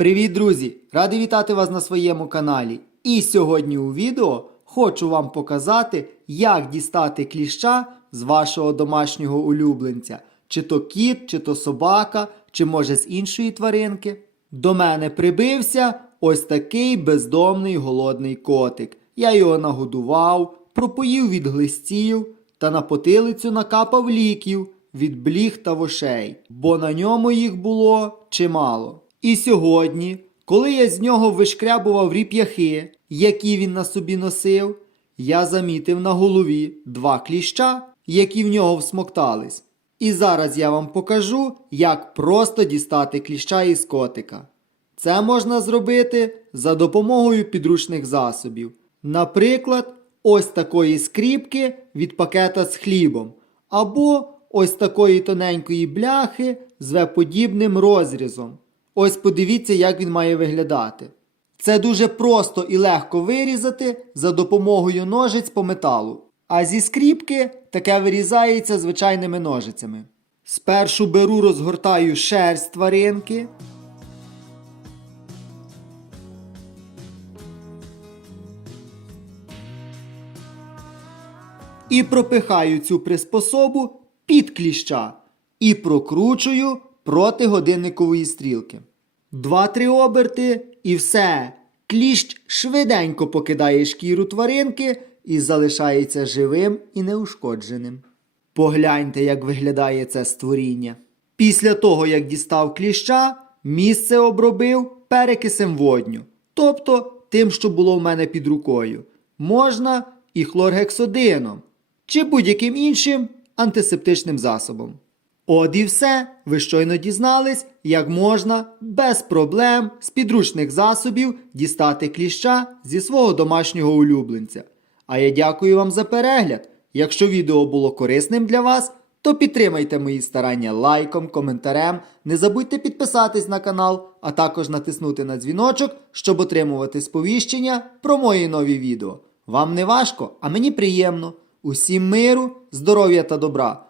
Привіт, друзі! Радий вітати вас на своєму каналі. І сьогодні у відео хочу вам показати, як дістати кліща з вашого домашнього улюбленця. Чи то кіт, чи то собака, чи може з іншої тваринки. До мене прибився ось такий бездомний голодний котик. Я його нагодував, пропоїв від глистів та на потилицю накапав ліків від бліг та вошей, бо на ньому їх було чимало. І сьогодні, коли я з нього вишкрябував ріп'яхи, які він на собі носив, я замітив на голові два кліща, які в нього всмоктались. І зараз я вам покажу, як просто дістати кліща із котика. Це можна зробити за допомогою підручних засобів. Наприклад, ось такої скріпки від пакета з хлібом, або ось такої тоненької бляхи з веподібним розрізом. Ось подивіться, як він має виглядати. Це дуже просто і легко вирізати за допомогою ножиць по металу. А зі скріпки таке вирізається звичайними ножицями. Спершу беру, розгортаю шерсть тваринки. І пропихаю цю приспособу під кліща і прокручую проти годинникової стрілки. Два-три оберти і все. Кліщ швиденько покидає шкіру тваринки і залишається живим і неушкодженим. Погляньте, як виглядає це створіння. Після того, як дістав кліща, місце обробив перекисем водню, тобто тим, що було в мене під рукою. Можна і хлоргексодином, чи будь-яким іншим антисептичним засобом. От і все, ви щойно дізнались, як можна без проблем з підручних засобів дістати кліща зі свого домашнього улюбленця. А я дякую вам за перегляд. Якщо відео було корисним для вас, то підтримайте мої старання лайком, коментарем. Не забудьте підписатись на канал, а також натиснути на дзвіночок, щоб отримувати сповіщення про мої нові відео. Вам не важко, а мені приємно. Усім миру, здоров'я та добра.